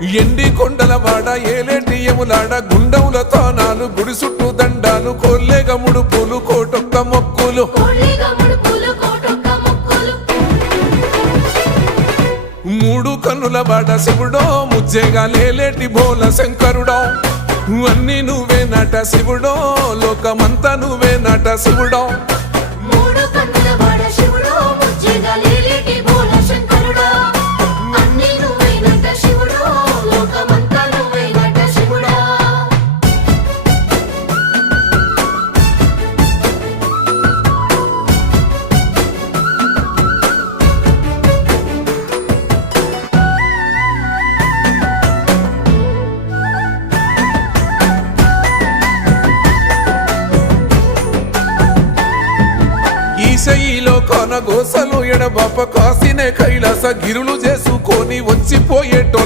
ఎండి కొండల వాడ ఏలేటియములాడ గుండముల తానాలు గుడి చుట్టూ దండాలు కోల్లేగ ముడుపులు కోటొక్క మొక్కులు మూడు కన్నుల వాడ శివుడో ముజ్జేగా లేలేటి బోల శంకరుడో అన్ని నువ్వే నట శివుడో లోకమంతా నువ్వే నట శివుడో ఈశయిలో కొనగోసలు ఎడబాప కాసినే కైలాస గిరులు చేసుకొని వచ్చిపోయేటోళ్ళ